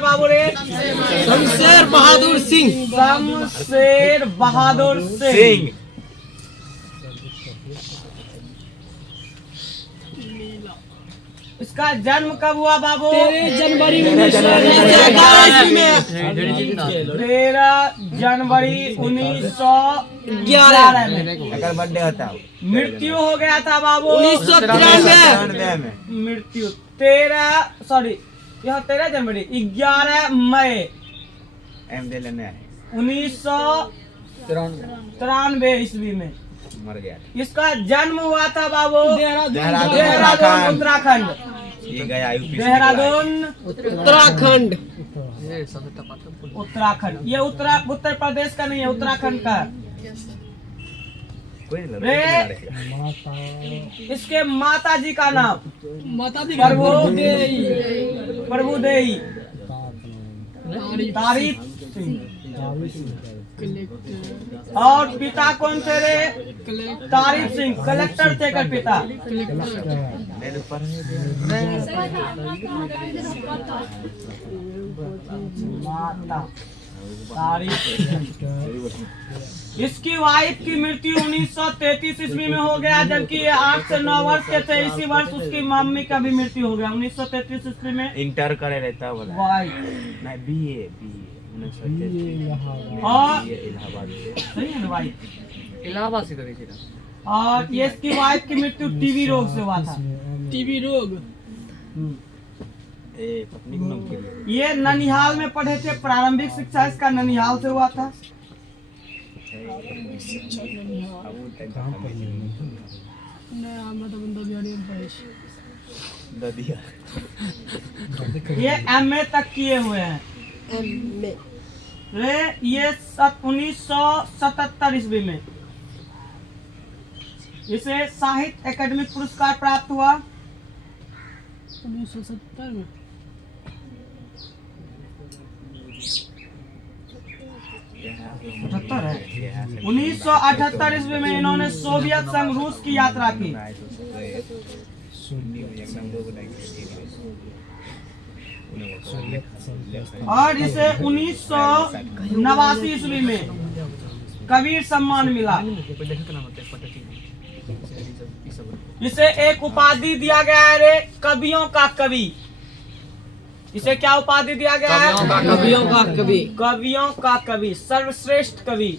बाबू रे शमशेर बहादुर सिंह। शमशेर बहादुर सिंह। इसका जन्म कब हुआ बाबू? 13 जनवरी 1911 में। 13 जनवरी 1911 में बर्थडे होता है। मृत्यु हो गया था बाबू 1993 में। मृत्यु 13 जनवरी 11 मई 1993 ईस्वी में मर गया। इसका जन्म हुआ था बाबू देहरादून उत्तराखंड। ये गया यूपी। देहरादून उत्तराखंड। उत्तराखंड ये उत्तर प्रदेश का नहीं है, उत्तराखंड का। रे इसके माता जी का नाम प्रभु देई तारीफ सिंह। और पिता कौन थे रे? तारीफ सिंह कलेक्टर थे कर पिता। माता तारीफ। इसकी वाइफ की मृत्यु 1933 ईस्वी में हो गया, जबकि ये 8 से 9 वर्ष के थे। इसी वर्ष उसकी मम्मी का भी मृत्यु हो गया 1933 ईस्वी में। इंटर करे रहता बोला। वाइफ नहीं बीए और इलाहाबाद से। सही है ना वाइफ। इलाहाबाद से करी थी। और ये इसकी वाइफ की मृत्यु टीबी रोग से हुआ था। टीबी रोग। पत्नी को नाम क्या? ये ननिहाल में पढ़े थे। प्रारंभिक शिक्षा इसका ननिहाल से हुआ था। ददिया। ये एमए तक किए हुए हैं। रे ये 1977 ईस्वी में इसे साहित्य एकेडमी पुरस्कार प्राप्त हुआ। 1970 में। 1978 ईस्वी में इन्होंने सोवियत संघ रूस की यात्रा की। और इसे 1989 ईस्वी में कबीर सम्मान मिला। इसे एक उपाधि दिया गया है रे कवियों का कवि। इसे क्या उपाधि दिया गया है? कवियों का कवि। कवियों का कवि, सर्वश्रेष्ठ कवि।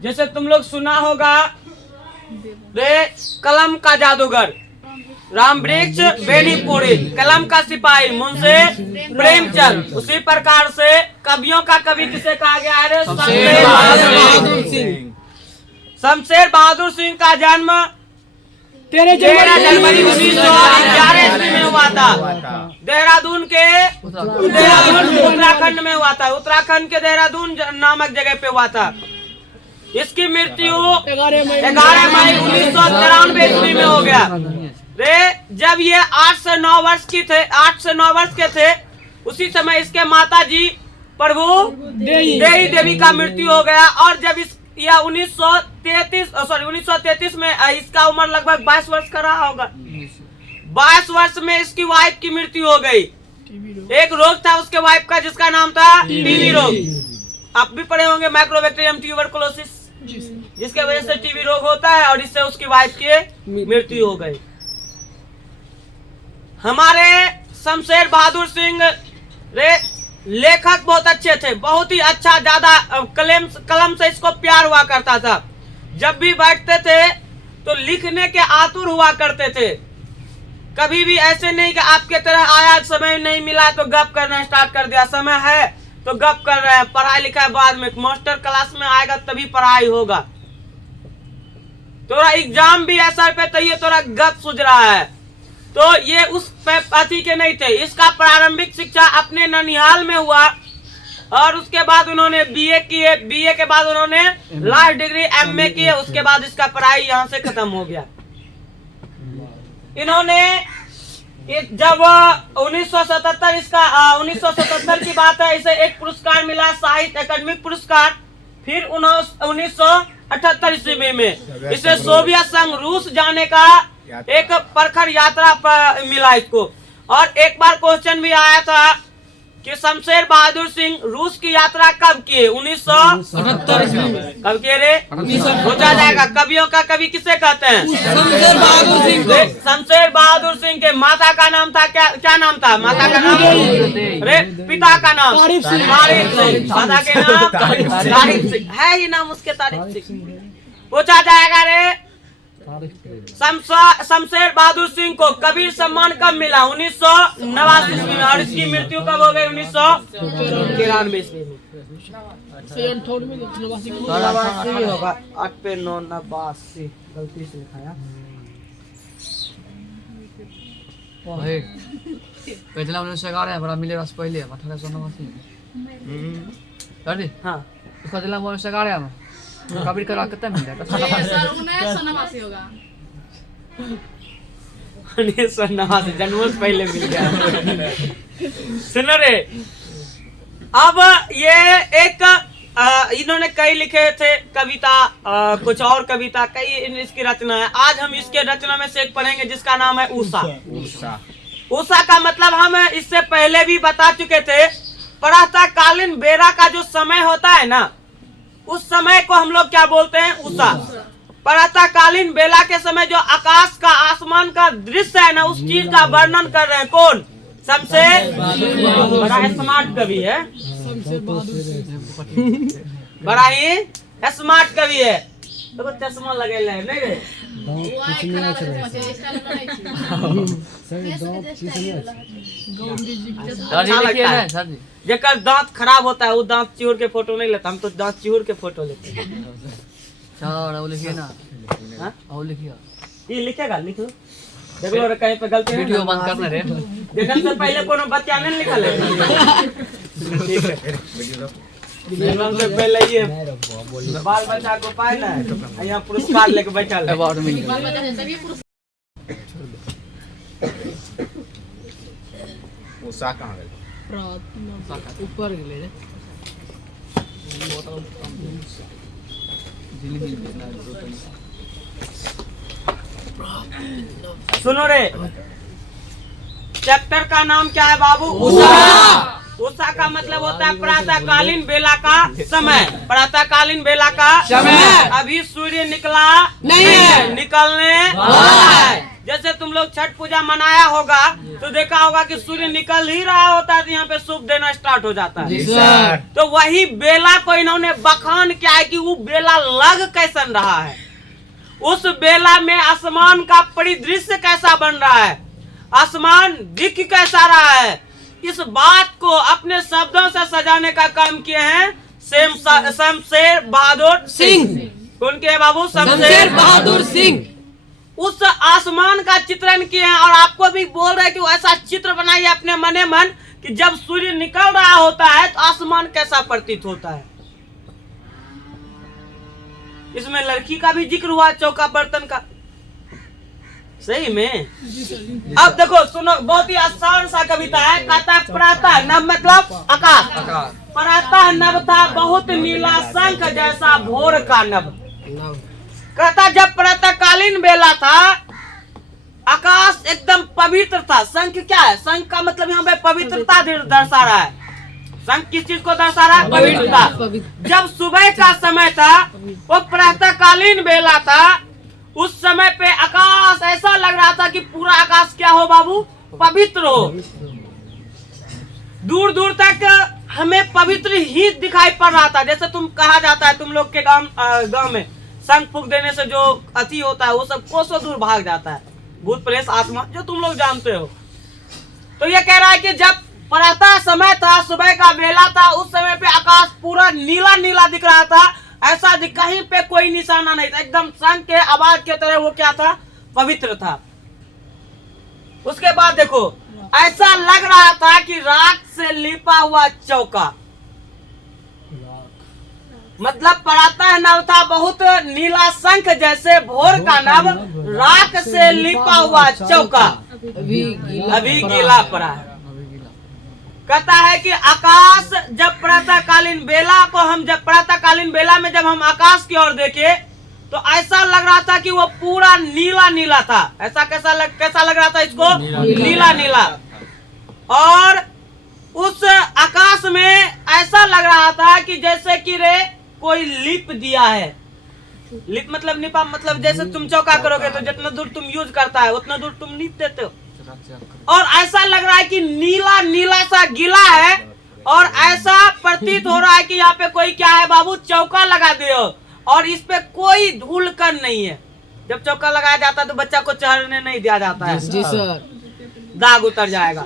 जैसे तुम लोग सुना होगा रे कलम का जादूगर, राम वृक्ष बेनीपुरी, कलम का सिपाही मुंशी प्रेमचंद। उसी प्रकार से कवियों का कवि किसे कहा गया है? शमशेर बहादुर सिंह। शमशेर बहादुर सिंह का जन्म 13 जनवरी 1911 ईस्वी में हुआ था। देहरादून उत्तराखंड में हुआ था। उत्तराखंड के देहरादून नामक जगह पे हुआ था। इसकी मृत्यु 11 मई 1993 ईस्वी में हो गया। रे जब ये 8 से 9 वर्ष के थे, उसी समय इसके माता जी प्रभु देवी का मृत्यु हो गया। और जब यह 1933 में इसका उम्र लगभग 22 वर्ष का रहा होगा। 22 वर्ष में इसकी वाइफ की मृत्यु हो गई। एक रोग था उसके वाइफ का जिसका नाम था टीबी रोग। आप भी पढ़े होंगे माइक्रोबैक्टीरियम ट्यूबरकुलोसिस, जिसके वजह से टीबी रोग होता है। और इससे उसकी वाइफ की मृत्यु हो गई। हमारे शमशेर बहादुर सिंह रे लेखक बहुत अच्छे थे, बहुत ही अच्छा। ज्यादा कलम से इसको प्यार हुआ करता था। जब भी बैठते थे तो लिखने के आतुर हुआ करते थे। कभी भी ऐसे नहीं कि आपके तरह आया समय नहीं मिला तो गप करना स्टार्ट कर दिया, समय है तो गप कर रहे हैं। पढ़ाई लिखाई बाद में, मास्टर क्लास में आएगा तभी पढ़ाई होगा। तोरा एग्जाम भी है सर पे तो ये तोरा गप सूझ रहा है। तो ये उस अति के नहीं थे। इसका प्रारंभिक शिक्षा अपने ननिहाल में हुआ और उसके बाद उन्होंने बीए किए। बीए के बाद उन्होंने लास्ट डिग्री एमए किए। उसके बाद इसका पढ़ाई यहाँ से खत्म हो गया। इन्होंने जब 1977 की बात है, इसे एक पुरस्कार मिला, साहित्य अकादमी पुरस्कार। फिर 1978 ईस्वी में इसे सोवियत संघ रूस जाने का एक प्रखर यात्रा पर मिला इसको। और एक बार क्वेश्चन भी आया था कि शमशेर बहादुर सिंह रूस की यात्रा कब किए? 1978 कब किए रे? सोचा जाएगा। कवियों का कवि किसे कहते हैं? शमशेर बहादुर सिंह को। शमशेर बहादुर सिंह के माता का नाम था क्या नाम था? माता का नाम रे, पिता का नाम तारिक सिंह। माता के नाम तारिक सिंह है ही नाम उसके, तारिक सिंह। पूछा जाएगा रे शमशेर बहादुर सिंह को कबीर सम्मान कब मिला? 1989 ईस्वी में। और इसकी मृत्यु कब हो गई? 1993 ईस्वी में। 89 होगा, 8 पे 9 89 गलती से लिखाया। पहला 1911 बड़ा मिले रस पहले 1889 हाँ उसका जिला 1911 में कबीर का कितना मिल जाता? सर 1989 होगा। 1989 जन्म से पहले मिल गया। सुनो रे, अब ये एक इन्होंने कई लिखे थे कविता, कुछ और कविता, कई इसकी रचना है। आज हम इसके रचना में से एक पढ़ेंगे जिसका नाम है उषा। उषा का मतलब हम इससे पहले भी बता चुके थे। प्रातःकालीन बेरा का जो समय होता है ना, उस समय को हम लोग क्या बोलते हैं? उषा। प्रातःकालीन बेला के समय जो आकाश का, आसमान का दृश्य है ना, उस चीज का वर्णन कर रहे हैं कौन? शमशेर। बड़ा स्मार्ट कवि है, बड़ा ही स्मार्ट कवि है। तो चश्मा लगे नहीं रे? जेकर दांत खराब होता है वो दांत चिहुर के फोटो नहीं लेता, हम तो दांत चिहुर के फोटो लेते हैं। लिखिए ना, ये लिखेगा, लिखो देख लो कहीं पे गलती वीडियो बंद करना रे। देखने से पहले कोनो बच्चा नहीं निकल एकदम से पहले ये बाल बच्चा को पाए ना, यहाँ पुरस्कार लेके बैठा है। अवार्ड मिल गया। बाल बच्चा है, तभी पुरुष उषा कहाँ गई? ऊपर गेले रे। सुनो रे, चैप्टर का नाम क्या है बाबू? उषा। उषा का मतलब होता है प्रातःकालीन बेला का समय। प्रातःकालीन बेला का समय। अभी सूर्य निकला नहीं है, निकलने वाला है। जैसे तुम लोग छठ पूजा मनाया होगा तो देखा होगा कि सूर्य निकल ही रहा होता है तो यहाँ पे सूप देना स्टार्ट हो जाता है। तो वही बेला को इन्होंने बखान किया है कि वो बेला लग कैसन रहा है, उस बेला में आसमान का परिदृश्य कैसा बन रहा है, आसमान दिख कैसा रहा है। इस बात को अपने शब्दों से सजाने का काम किए हैं शमशेर बहादुर सिंह। कौन के बाबू? शमशेर बहादुर सिंह। उस आसमान का चित्रण किए हैं और आपको भी बोल रहे हैं कि ऐसा चित्र बनाइए अपने मने मन कि जब सूर्य निकल रहा होता है तो आसमान कैसा प्रतीत होता है। इसमें लड़की का भी जिक्र हुआ, चौका बर्तन का। सही में। अब देखो सुनो, बहुत ही आसान सा कविता है। कहता है प्रातः नभ मतलब आकाश। प्रातः नभ था बहुत नीला शंख जैसा भोर का नभ। कहता जब प्रातःकालीन बेला था आकाश एकदम पवित्र था। शंख क्या है? शंख का मतलब यहाँ पे पवित्रता दर्शा रहा है। शंख किस चीज को दर्शा रहा है? पवित्रता। जब सुबह का समय था वो प्रातःकालीन बेला था, उस समय पे आकाश ऐसा लग रहा था कि पूरा आकाश क्या हो बाबू? पवित्र हो। दूर दूर तक हमें पवित्र ही दिखाई पड़ रहा था। जैसे तुम कहा जाता है तुम लोग के गांव में शंख फूंक देने से जो अति होता है वो सब कोसों दूर भाग जाता है, भूत प्रेत आत्मा, जो तुम लोग जानते हो। तो ये कह रहा है कि जब प्रातः समय था, सुबह का बेला था, उस समय पे आकाश पूरा नीला नीला दिख रहा था। ऐसा कहीं पे कोई निशाना नहीं था, एकदम शंख के आवाज के तरह वो क्या था? पवित्र था। उसके बाद देखो ऐसा लग रहा था कि राख से लिपा हुआ चौका, मतलब प्रातः नभ था बहुत नीला शंख जैसे भोर का नभ, राख से लिपा हुआ चौका अभी गीला पड़ा है। कहता है कि आकाश जब प्रातःकालीन बेला को हम जब प्रातःकालीन बेला में जब हम आकाश की ओर देखे तो ऐसा लग रहा था कि वो पूरा नीला नीला था। ऐसा कैसा लग रहा था इसको? नीला नीला। और उस आकाश में ऐसा लग रहा था कि जैसे कि रे कोई लिप दिया है। लिप मतलब निपा मतलब जैसे तुम चौका करोगे तो जितना दूर तुम यूज करता है उतना दूर तुम लीप देते हो। और ऐसा लग रहा है कि नीला नीला सा गीला है और ऐसा प्रतीत हो रहा है कि यहाँ पे कोई क्या है बाबू चौका लगा दियो और इस पे कोई धूल कण नहीं है। जब चौका लगाया जाता है तो बच्चा को चढ़ने नहीं दिया जाता है, जी सर, दाग उतर जाएगा।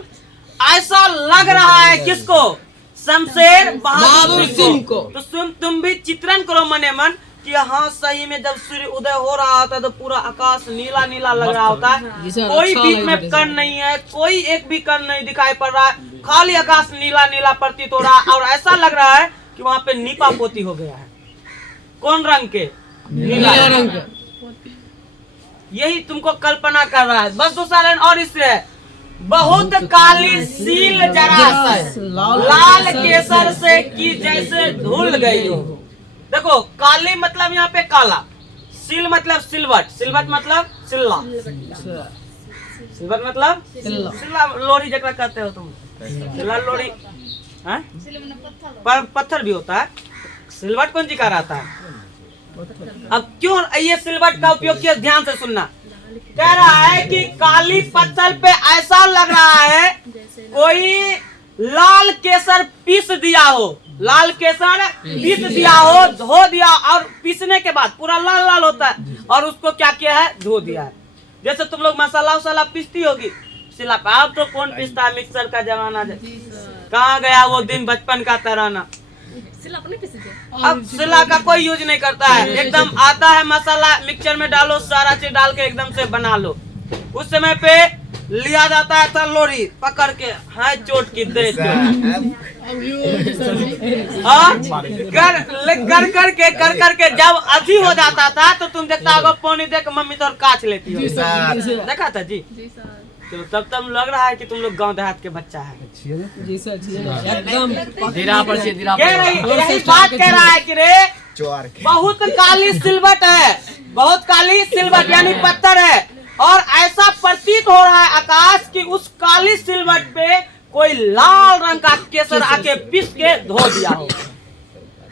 ऐसा लग रहा है किसको? शमशेर बहादुर सिंह को। तो तुम भी चित्रण करो मने मन कि हाँ सही में जब सूर्य उदय हो रहा होता है तो पूरा आकाश नीला नीला लग रहा होता है, कोई बीच में कण नहीं है, कोई एक भी कण नहीं दिखाई पड़ रहा है, खाली आकाश नीला नीला प्रतीत हो रहा है। और ऐसा लग रहा है कि वहाँ पे नीपा पोती हो गया है। कौन रंग के? नीला रंग के। यही तुमको कल्पना कर रहा है। बस दूसरा लाइन और इससे है, बहुत काली सील जरासर लाल केसर से की जैसे धुल गई हो। देखो काली मतलब यहाँ पे काला, सील मतलब सिलवट, सिलवट मतलब सिल्ला, सिलवट मतलब सिल्ला लोरी जगह कहते हो तुम, सिल्ला लोरी हाँ? पत्थर भी होता है, सिलवट कौन जी का रहता है। अब क्यों ये सिलवट का उपयोग किया, ध्यान से सुनना। कह रहा है कि काली पत्थर पे ऐसा लग रहा है कोई लाल केसर पीस दिया हो, लाल केसर पीस दिया हो, धो दिया और पीसने के बाद पूरा लाल लाल होता है और उसको क्या किया है, धो दिया है। जैसे तुम लोग मसाला वसाला पीसती होगी सिला पे, अब तो कौन पीसता है, मिक्सर का जमाना कहाँ गया वो दिन बचपन का तराना। अब सिला का कोई यूज नहीं करता है, एकदम आता है मसाला मिक्सचर में डालो, सारा चीज डाल के एकदम से बना लो। उस समय पे लिया जाता है तलोरी पकड़ के, हाय चोट की दे कर करके जब अभी हो जाता था तो तुम देखता होगा पानी दे के मम्मी तो काच लेती हो, देखा था जी। चलो तब तब लग रहा है कि तुम लोग गांव देहात के बच्चा है। जी सर, एकदम यही बात कह रहा है कि रे बहुत काली सिलवट है, बहुत काली सिलवट यानी पत्थर है और ऐसा प्रतीत हो रहा है आकाश की उस काली सिलवट पे कोई लाल रंग का केसर आके पीस के धो दिया हो।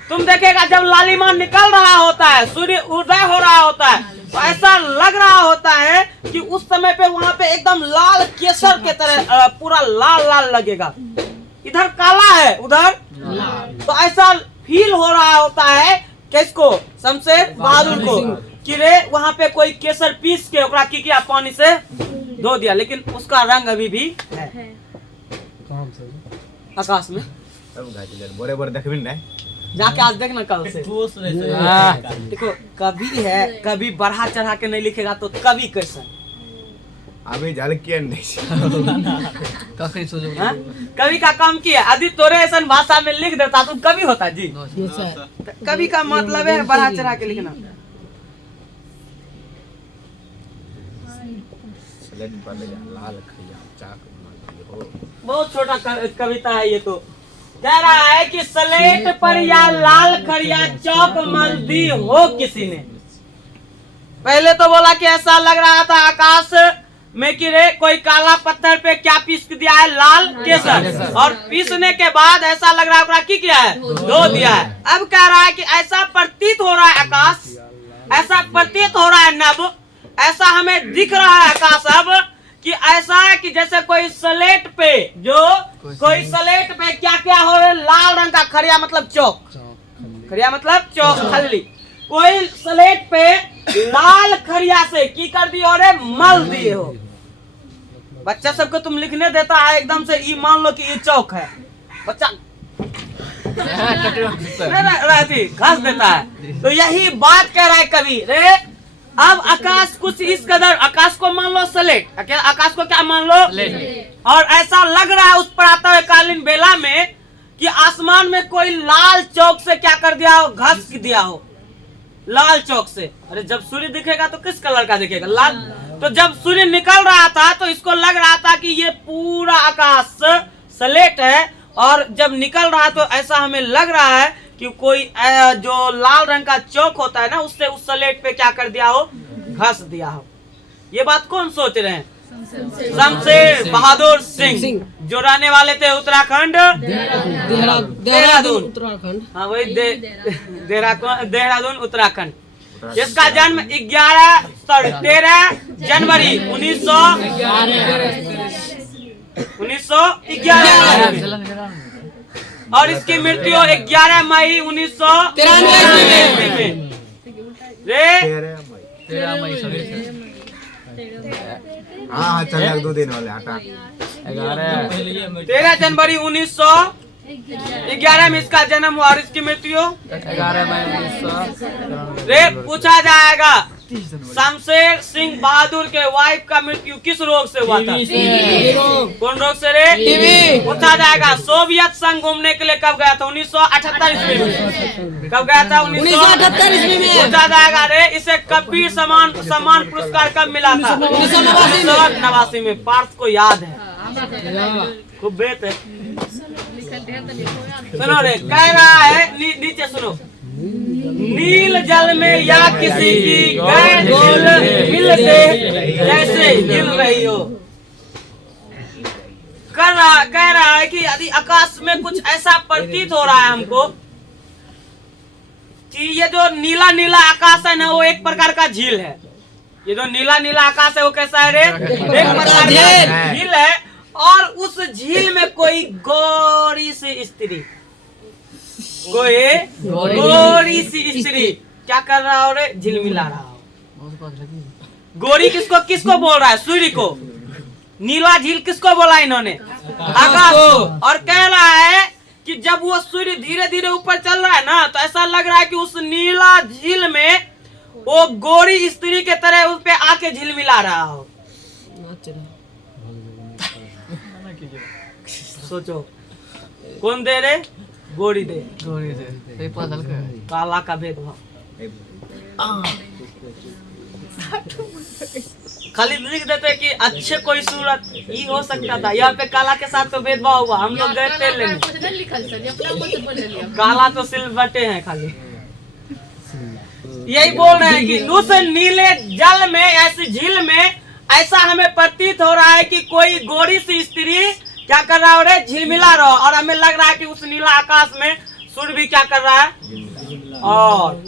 तुम देखेगा जब लालिमा निकल रहा होता है, सूर्य उदय हो रहा होता है तो ऐसा लग रहा होता है कि उस समय पे वहाँ पे एकदम लाल केसर के तरह पूरा लाल लाल लगेगा। इधर काला है उधर, तो ऐसा फील हो रहा होता है किसको, शमशेर बहादुर को, कि रे वहाँ पे कोई केसर पीस के ओकरा की किया पानी से धो दिया, लेकिन उसका रंग अभी भी है आकाश में। बोरे बोरे देखबिन नहीं, जाके आज देखना कल से। देखो कभी है, कभी बढ़ा चढ़ा के नहीं लिखेगा तो कभी कैसे अभी जल के नहीं कभी का काम किया यदि तोरे ऐसा भाषा में लिख देता तो कभी होता जी। कभी का मतलब है बढ़ा चढ़ा के लिखना। बहुत छोटा कविता है ये। तो कह रहा है कि स्लेट पर या लाल खड़िया चौक मल दी हो किसी ने। पहले तो बोला कि ऐसा लग रहा था आकाश में कि रे कोई काला पत्थर पे क्या पीस दिया है, लाल केसर, और पीसने के बाद ऐसा लग रहा है कि क्या है, धो दिया है। अब कह रहा है कि ऐसा प्रतीत हो रहा है आकाश, ऐसा प्रतीत हो रहा है नभ, ऐसा हमें दिख रहा है आकाश अब कि ऐसा है कि जैसे कोई स्लेट पे कोई स्लेट पे क्या क्या हो रहा है, लाल रंग का खड़िया मतलब चौक, खड़िया मतलब चौक खल्ली, कोई स्लेट पे लाल खड़िया से की कर दिए और मल दिए हो। बच्चा सबको तुम लिखने देता है एकदम से ये मान लो कि ये चौक है, बच्चा रहती घस देता है। तो यही बात कह रहा है कवि रे। अब आकाश कुछ इस कदर, आकाश को मान लो स्लेट, आकाश को क्या मान लो, और ऐसा लग रहा है उस प्रातः कालीन बेला में कि आसमान में कोई लाल चौक से क्या कर दिया हो, घस दिया हो लाल चौक से। अरे जब सूर्य दिखेगा तो किस कलर का दिखेगा, लाल। तो जब सूर्य निकल रहा था तो इसको लग रहा था कि ये पूरा आकाश स्लेट है, और जब निकल रहा तो ऐसा हमें लग रहा है कि कोई जो लाल रंग का चौक होता है ना, उससे उस स्लेट पे क्या कर दिया हो, घस दिया हो। ये बात कौन सोच रहे हैं, शमशेर बहादुर सिंह, जो रहने वाले थे उत्तराखंड देहरादून। उत्तराखंड। हाँ वही देहरादून उत्तराखंड। इसका जन्म 13 जनवरी 1911 और इसकी मृत्यु 11 मई 1993 में। रे 13 मई सभी से। हाँ चल 2 दिन वाले हटा 13 जनवरी 1911 में इसका जन्म हुआ और इसकी मृत्यु 11 मई 1900। रे पूछा जाएगा शमशेर सिंह बहादुर के वाइफ का मृत्यु किस रोग से हुआ था? कौन रोग से रे? पूछा जाएगा सोवियत संघ घूमने के लिए कब गया था? 1978 ईस्वी में। कब गया था? 1978 ईस्वी में। पूछा जाएगा रे इसे कबीर सम्मान पुरस्कार कब मिला था? 1989 में। पार्थ को याद है, खूब बेत है। सुनो रे, कह रहा है नीचे सुनो। नील जल में या किसी की गैर झील मिलते जैसे हिल रही हो। कह रहा है कि यदि आकाश में कुछ ऐसा प्रतीत हो रहा है हमको कि ये जो नीला नीला आकाश है ना, वो एक प्रकार का झील है। ये जो नीला नीला आकाश है वो कैसा है रे? एक प्रकार का झील है। और उस झील में कोई गोरी सी स्त्री, कोई गोरी सी स्त्री क्या कर रहा हो रे? झील मिला रहा हो। गोरी किसको बोल रहा है? सूर्य को। नीला झील किसको बोला इन्होंने? आकाश को। और कह रहा है कि जब वो सूर्य धीरे धीरे ऊपर चल रहा है ना, तो ऐसा लग रहा है कि उस नीला झील में वो गोरी स्त्री के तरह उस पे आके झील मिला रहा हो। सोचो कौन दे रे? गोरी दे। काला का भेदभाव। खाली लिख देते कि अच्छे कोई सूरत ही हो सकता था। यहाँ पे काला के साथ तो भेदभाव हुआ। हम लोग गए तेल लेने, काला तो सिलवटे हैं खाली। यही बोल रहे हैं कि उस नीले जल में, ऐसी झील में ऐसा हमें प्रतीत हो रहा है कि कोई गोरी सी स्त्री क्या कर रहा है? झिलमिला रहा। और हमें लग रहा है कि उस नीला आकाश में सूर्य भी क्या कर रहा है? और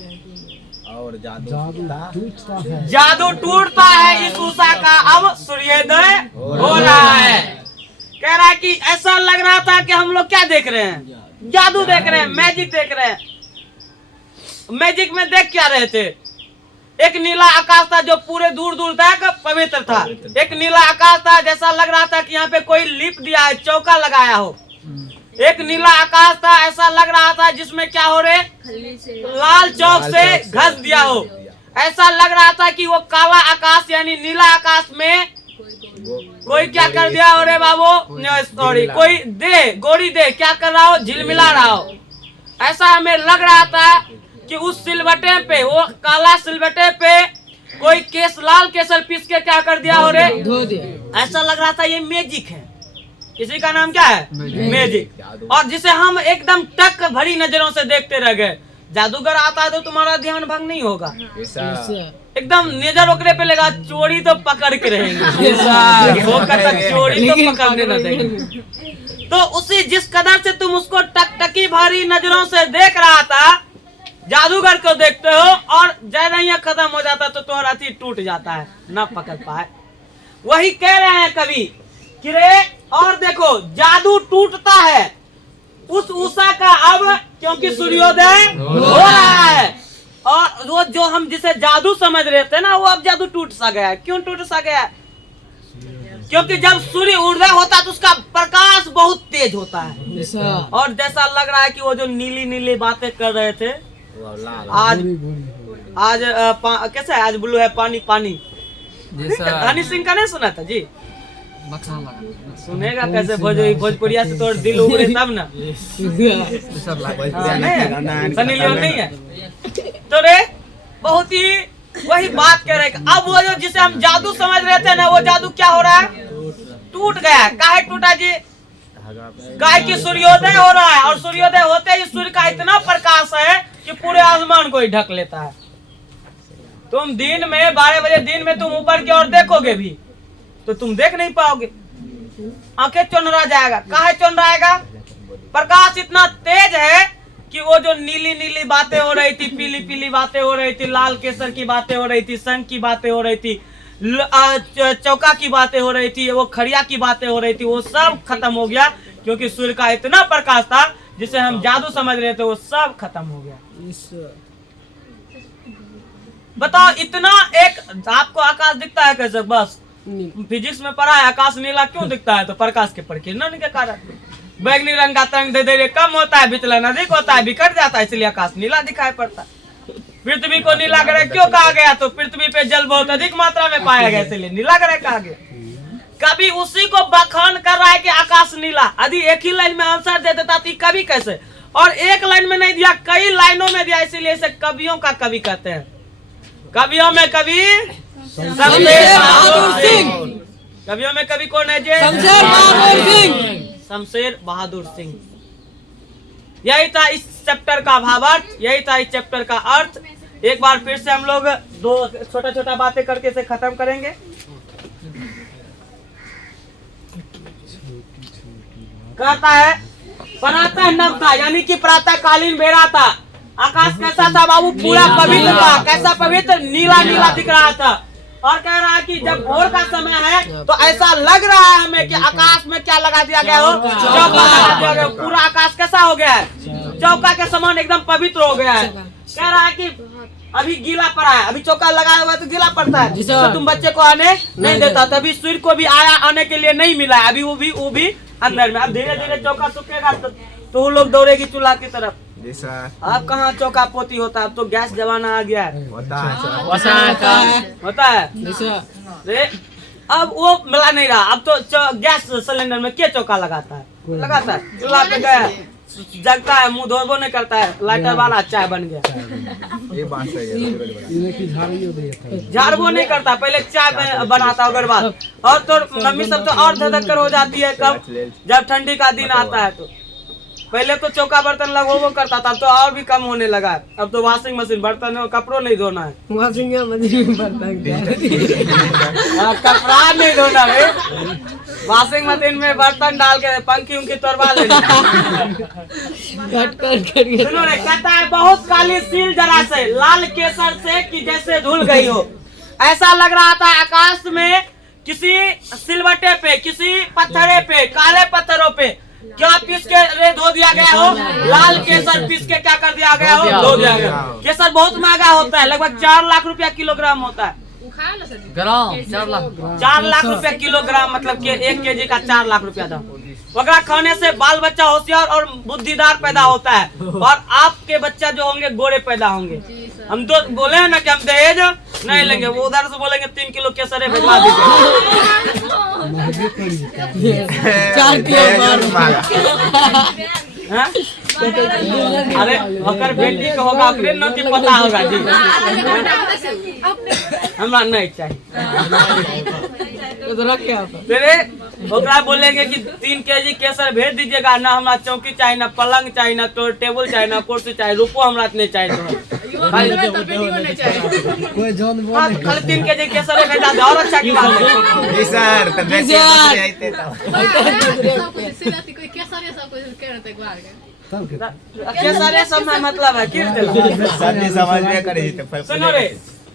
जादू टूटता है इस उषा का, अब सूर्योदय हो रहा है। कह रहा है कि ऐसा लग रहा था कि हम लोग क्या देख रहे हैं? जादू देख रहे हैं, मैजिक देख रहे हैं। मैजिक में देख क्या रहे थे? एक नीला आकाश था जो पूरे दूर दूर तक पवित्र था। एक नीला आकाश था जैसा लग रहा था कि यहाँ पे कोई लिप दिया है, चौका लगाया हो। एक नीला आकाश था ऐसा लग रहा था जिसमें क्या हो रहे? लाल चौक से घस दिया हो। ऐसा लग रहा था कि वो काला आकाश यानी नीला आकाश में कोई क्या कर दिया हो रे बाबू? सॉरी, कोई गोरी दे क्या कर रहा हो? झिलमिला रहा हो। ऐसा हमें लग रहा था कि उस सिलवटे पे, वो काला सिलवटे पे कोई केस, लाल केसर पीस के क्या कर दिया हो रे? धो दिया। ऐसा लग रहा था ये मैजिक है। इसी का नाम क्या है? मैजिक। और जिसे हम एकदम टक भरी नजरों से देखते रह गए। जादूगर आता है तो तुम्हारा ध्यान भंग नहीं होगा, एकदम नजर ओकरे पे लगा, चोरी तो पकड़ के रहेंगे, चोरी तो पकड़ने न देंगे। तो उसी जिस कदर से तुम उसको टकटकी भरी नजरों से देख रहा था, जादूगर को देखते हो और जैसे ही खत्म हो जाता तो तुम्हारा हाथी टूट जाता है, न पकड़ पाए। वही कह रहे हैं कवि कि रे और देखो जादू टूटता है उस उषा का अब, क्योंकि सूर्योदय हो रहा है। और वो जो हम जिसे जादू समझ रहे थे ना, वो अब जादू टूट सा गया है। क्यों टूट सा गया? क्योंकि जब सूर्य उदय होता है तो उसका प्रकाश बहुत तेज होता है। और जैसा लग रहा है कि वो जो नीली नीली बातें कर रहे थे, आज कैसा है? आज ब्लू है पानी पानी। हनी सिंह का नहीं सुना था जी? सुनेगा कैसे? भोजपुरिया से तो दिल उबरे तब ना। सनी लियोन नहीं है तो रे बहुत ही वही बात कह रहे। अब वो जो जिसे हम जादू समझ रहे थे ना, वो जादू क्या हो रहा है? टूट गया। काहे टूटा जी? काहे कि सूर्योदय हो रहा है, और सूर्योदय होते ही सूर्य का इतना प्रकाश है कि पूरे आसमान को ही ढक लेता है। तुम दिन में 12 बजे दिन में तुम ऊपर की ओर देखोगे भी तो तुम देख नहीं पाओगे, आंखें चुनरा जाएगा। काहे चुनराएगा? प्रकाश इतना तेज है कि वो जो नीली नीली बातें हो रही थी, पीली पीली बातें हो रही थी, लाल केसर की बातें हो रही थी, शंख की बातें हो रही थी, चौका की बातें हो रही थी, वो खड़िया की बातें हो रही थी, वो सब खत्म हो गया, क्योंकि सूर्य का इतना प्रकाश था जिसे हम जादू समझ रहे थे, वो सब खत्म हो गया। बताओ, इतना एक आपको आकाश दिखता है कैसे? बस फिजिक्स में पढ़ा है, आकाश नीला क्यों दिखता है? तो प्रकाश के प्रकीर्णन के कारण। बैगनी रंग का तरंग धीरे धीरे कम होता है, विचलन अधिक होता है, बिखर जाता है, इसलिए आकाश नीला दिखाई पड़ता है। पृथ्वी को नीला ग्रह क्यों कहा गया? तो पृथ्वी पे जल बहुत अधिक मात्रा में पाया गया, इसलिए नीला ग्रह कहा गया। कभी उसी को बखान कर रहा है कि आकाश नीला, यदि एक ही लाइन में आंसर दे देता तो कवि कैसे? और एक लाइन में नहीं दिया, कई लाइनों में दिया, इसीलिए इसे कवियों का कवि कहते हैं। कवियों में कवि शमशेर बहादुर सिंह। कवियों में कवि कौन है? शमशेर बहादुर सिंह। शमशेर बहादुर सिंह। यही था इस चैप्टर का भावार्थ, यही था इस चैप्टर का अर्थ। एक बार फिर से हम लोग दो छोटा छोटा बातें करके इसे खत्म करेंगे। कहता है प्रातः नभ था, यानी कि प्रातः कालीन बेरा था। आकाश कैसा था बाबू? पूरा पवित्र था। कैसा पवित्र? नीला नीला दिख रहा था। और कह रहा है कि जब भोर का समय है तो ऐसा लग रहा है हमें कि आकाश में क्या लगा दिया गया हो? चौका लगा दिया गया। पूरा आकाश कैसा हो गया है? चौका के समान एकदम पवित्र हो गया है। कह रहा है कि अभी गीला पड़ा है, अभी चौका लगाया हुआ तो गीला पड़ता है, तो तुम बच्चे को आने नहीं देता। तभी सूर्य को भी आने के लिए नहीं मिला है, अभी वो भी अंदर में। अब धीरे धीरे चौका सूखेगा तो वो लोग दौड़ेगी चूल्हा की तरफ। जी सर। अब कहाँ चौका पोती होता है, अब तो गैस जमाना आ गया है। होता है सर। होता है। अब वो मिला नहीं रहा, अब तो गैस सिलेंडर में क्या चौका लगाता है? लगाता है। चूल्हा पे गया, जगता है, मुंह धोबो नहीं करता है, लाइटर वाला चाय बन गया। ये बात सही है। झाड़बो नहीं करता, पहले चाय बनाता अगर बात। और तो मम्मी सब तो और धधक्कर हो जाती है कब? जब ठंडी का दिन आता है तो। पहले तो चौका बर्तन लगवाबो करता था, अब तो और भी कम होने लगा है। अब तो वॉशिंग मशीन, बर्तन कपड़ों नहीं धोना है, वॉशिंग मशीन बर्तन कपड़ा नहीं धोना है, वॉशिंग मशीन में बर्तन डाल के पंखी उनकी तोड़वा लेना। सुनो रे, कहता है बहुत काली सील जरा से, लाल केसर से कि जैसे धुल गई हो। ऐसा लग रहा था आकाश में किसी सिलवटे पे, किसी पत्थरे पे, काले पत्थरों पे क्या पीस के धो दिया गया हो? लाल केसर पीस के क्या कर दिया गया हो? धो दिया गया। केसर बहुत महंगा होता है, लगभग 4 लाख रुपया किलोग्राम होता है। ग्राम 4 लाख रुपया किलोग्राम, मतलब कि 1 केजी का 4 लाख रुपया दाम। वगैरह खाने से बाल बच्चा होशियार और बुद्धिदार पैदा होता है, और आपके बच्चा जो होंगे गोरे पैदा होंगे। हम तो बोले हैं ना कि हम दहेज नहीं लेंगे, वो उधर से बोलेंगे 3 किलो केसर भिजवा दीजिए। 4 किलो हाँ? अरे अगर बेटी को होगा फिर न कि पता होगा जी। हमरा नहीं चाहिए। तेरे ओकरा बोलेंगे कि 3 केजी केसर भेज दीजिएगा ना, हमरा चौकी चाहिए, ना पलंग चाहिए, ना तो टेबल चाहिए, ना कुर्सी चाहिए, रुपो हमरा नहीं चाहिए। तो खाली 3 केजी केसर भेजा दे, और अच्छा की बात है। जी सर। तब केसर सब में मतलब है कि सर समझ में करे। सुनो रे,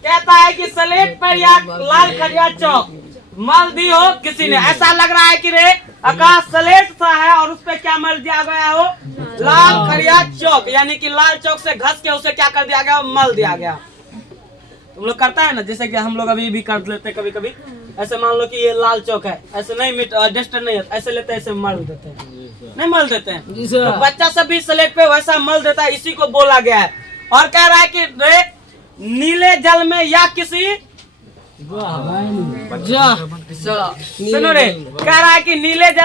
कहता है कि स्लेट पर या लाल खड़िया चौक मल दी हो किसी ने। ऐसा लग रहा है कि रे आकाश स्लेट सा है और उस पे क्या मल दिया गया हो? लाल खड़िया चौक, यानी कि लाल चौक से घस के उसे क्या कर दिया गया? मल दिया गया। तुम लोग करता है ना, जैसे कि हम लोग अभी भी कर लेते हैं कभी कभी। ऐसे मान लो कि ये लाल चौक है, ऐसे नहीं डस्टर नहीं है, ऐसे लेते हैं, ऐसे मल देते हैं, नहीं मल देते हैं। तो बच्चा सब भी स्लेट पे वैसा मल देता है, इसी को बोला गया है। और कह रहा है कि रे नीले जल में या किसी सुनो रे, कह रहा है कि नीले जल